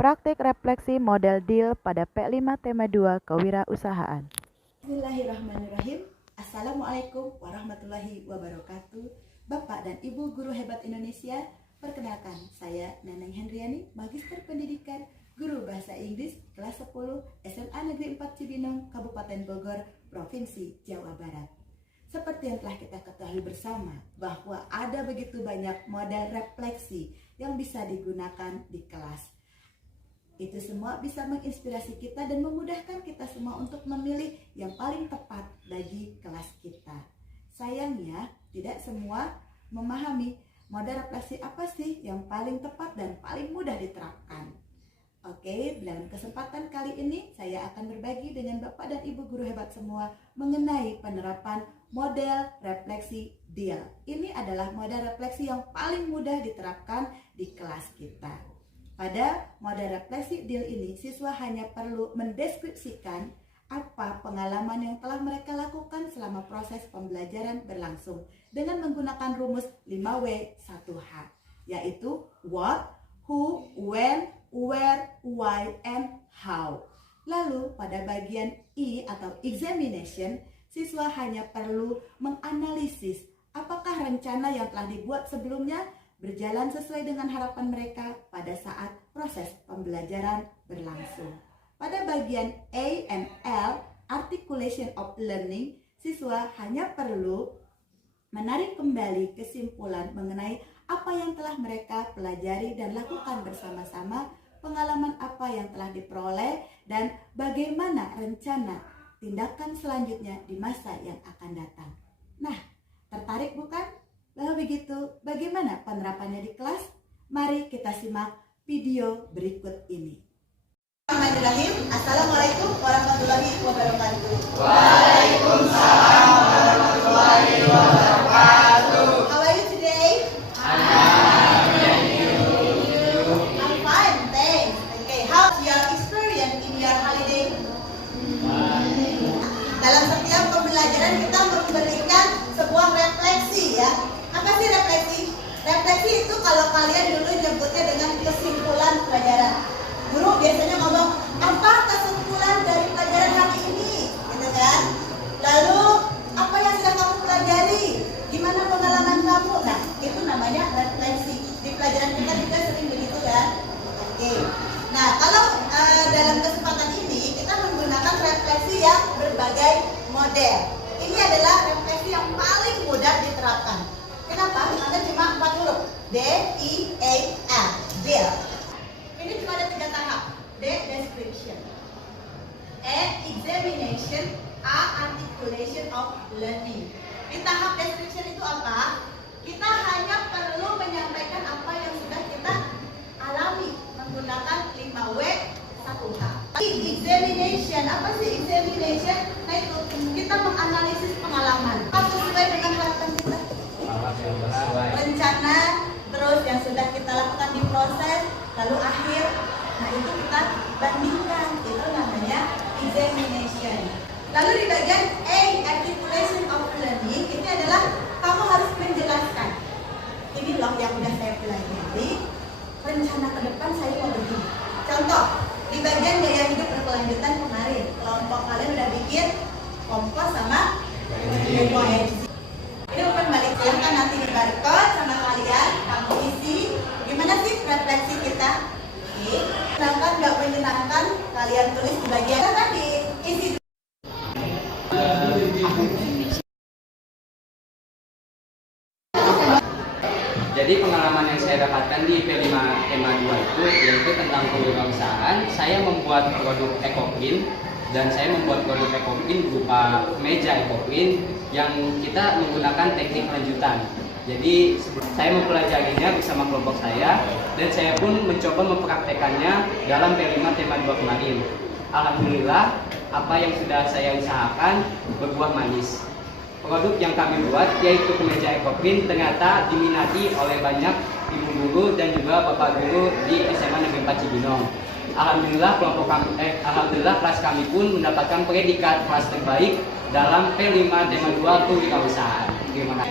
Praktik refleksi model deal pada P5 tema 2 kewirausahaan. Bismillahirrahmanirrahim. Assalamualaikum warahmatullahi wabarakatuh. Bapak dan Ibu guru hebat Indonesia, perkenalkan saya Neneng Hendriani, Magister Pendidikan, Guru Bahasa Inggris kelas 10 SMA Negeri 4 Cibinong, Kabupaten Bogor, Provinsi Jawa Barat. Seperti yang telah kita ketahui bersama bahwa ada begitu banyak model refleksi yang bisa digunakan di kelas. Itu semua bisa menginspirasi kita dan memudahkan kita semua untuk memilih yang paling tepat bagi kelas kita. Sayangnya, tidak semua memahami model refleksi apa sih yang paling tepat dan paling mudah diterapkan. Oke, dalam kesempatan kali ini saya akan berbagi dengan Bapak dan Ibu guru hebat semua mengenai penerapan model refleksi deal. Ini adalah model refleksi yang paling mudah diterapkan di kelas kita. Pada model refleksi deal ini, siswa hanya perlu mendeskripsikan apa pengalaman yang telah mereka lakukan selama proses pembelajaran berlangsung dengan menggunakan rumus 5W1H, yaitu what, who, when, where, why, and how. Lalu pada bagian E atau examination, siswa hanya perlu menganalisis apakah rencana yang telah dibuat sebelumnya berjalan sesuai dengan harapan mereka pada saat proses pembelajaran berlangsung. Pada bagian A and L, articulation of learning, siswa hanya perlu menarik kembali kesimpulan mengenai apa yang telah mereka pelajari dan lakukan bersama-sama, pengalaman apa yang telah diperoleh, dan bagaimana rencana tindakan selanjutnya di masa yang akan datang. Nah, tertarik bukan? Lalu begitu, bagaimana penerapannya di kelas? Mari kita simak video berikut ini. Bismillahirrahmanirrahim. Assalamualaikum warahmatullahi wabarakatuh. Waalaikumsalam warahmatullahi wabarakatuh. How are you today? I'm fine, thanks. Okay, how's your experience in your holiday? Dalam setiap pembelajaran kita memberikan sebuah refleksi ya. Apa sih refleksi? Refleksi itu kalau kalian dulu nyebutnya dengan kesimpulan pelajaran. Guru biasanya ngomong, apa kesimpulan dari pelajaran hari ini? Gitu kan? Lalu, apa yang sudah kamu pelajari? Gimana pengalaman kamu? Nah, itu namanya refleksi. Di pelajaran kita juga sering begitu kan? Oke. Nah, kalau dalam kesempatan ini, kita menggunakan refleksi yang berbagai model. Ini adalah refleksi yang paling mudah diterapkan. Kenapa? Karena cuma 4 huruf. D, I, A, L. Deal. Ini cuma ada 3 tahap. D, description. E, examination. A, articulation of learning. Di tahap description itu apa? Kita hanya perlu menyampaikan apa yang sudah kita alami menggunakan 5W1H. Examination. Apa sih examination? Nah itu, kita menganalisis pengalaman. Apa sesuai dengan harapan kita? Rencana, terus yang sudah kita lakukan di proses, lalu akhir. Nah itu kita bandingkan, itu namanya examination. Lalu di bagian A, articulation of learning, ini adalah kamu harus menjelaskan. Ini loh yang udah saya pelajari, rencana ke depan saya mau begini. Contoh, di bagian gaya hidup berkelanjutan kemarin, kelompok kalian udah bikin kompos sama OMG. Ini bukan balik, silahkan nanti di barcode sama kalian, kamu isi gimana sih refleksi kita. Oke, menyenangkan nggak menyenangkan, kalian tulis di bagian tadi, isi. Jadi pengalaman yang saya dapatkan di P5 tema 2 itu yaitu tentang kewirausahaan. Saya membuat produk EcoClean dan saya membuat produk EcoClean berupa meja EcoClean yang kita menggunakan teknik lanjutan. Jadi saya mempelajarinya bersama kelompok saya dan saya pun mencoba mempraktekannya dalam P5 tema 2 kemarin. Alhamdulillah, apa yang sudah saya usahakan berbuah manis. Produk yang kami buat yaitu kemeja EcoClean ternyata diminati oleh banyak ibu guru dan juga bapak guru di SMA Negeri 4 Cibinong. Alhamdulillah alhamdulillah kelas kami pun mendapatkan predikat kelas terbaik dalam P5 tema 2 kewirausahaan. Gimana?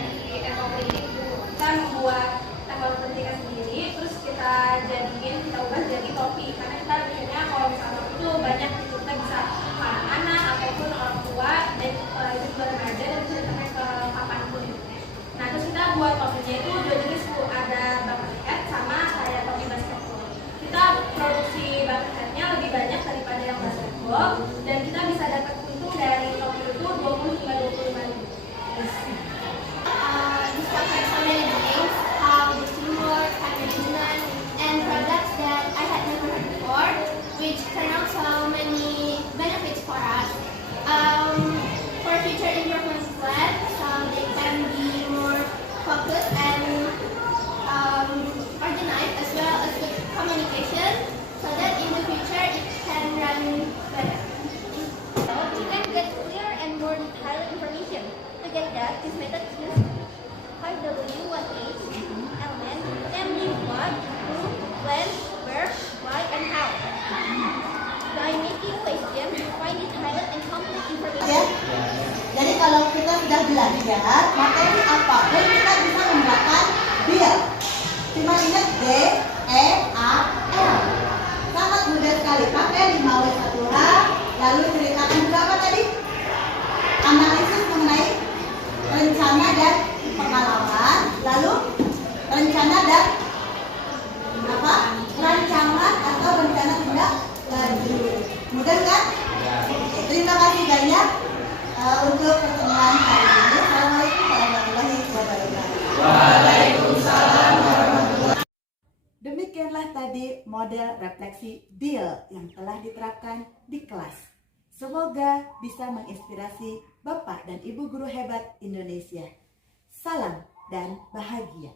Kita membuat tanggal predikat sendiri, terus kita ubah jadi topi karena banyak gitu. Kita bisa ke anak ataupun orang tua dan itu juga remaja dan bisa dipakai ke kapanpun. Nah terus kita buat topinya itu dua jenis Bu, ada bucket hat sama kayak topi basketball. Kita produksi bucket hatnya lebih banyak daripada yang basketball dan kita bisa dapat untung dari topi itu 20 hingga 25 ribu. Discovered so many things, how the teamwork, time management, and products that I had never heard before, which turn out so many benefits for us. For future improvements plan, so they can be more focused and organized, as well as good communication, so that in the future it can run better. You can get clear and more detailed information. To get that, this method uses 5W1H element, namely what, who, when, where, why, and how. By making questions, you find detailed and complete information. Ya. Jadi kalau kita sudah belajar materi apapun kita bisa menggunakan deal. Cuma ingat D, E, A, L. Sangat mudah sekali. Pakai 5W1H. Lalu ceritakan juga apa tadi? Analisis mengenai rencana dan pengalaman. Lalu rencana dan apa? Rancangan atau rencana tindak lanjut. Mudah kan? Terima kasih banyak untuk pertemuan hari ini. Assalamualaikum warahmatullahi wabarakatuh. Waalaikumsalam warahmatullahi wabarakatuh. Demikianlah tadi model refleksi deal yang telah diterapkan di kelas. Semoga bisa menginspirasi Bapak dan Ibu guru hebat Indonesia. Salam dan bahagia.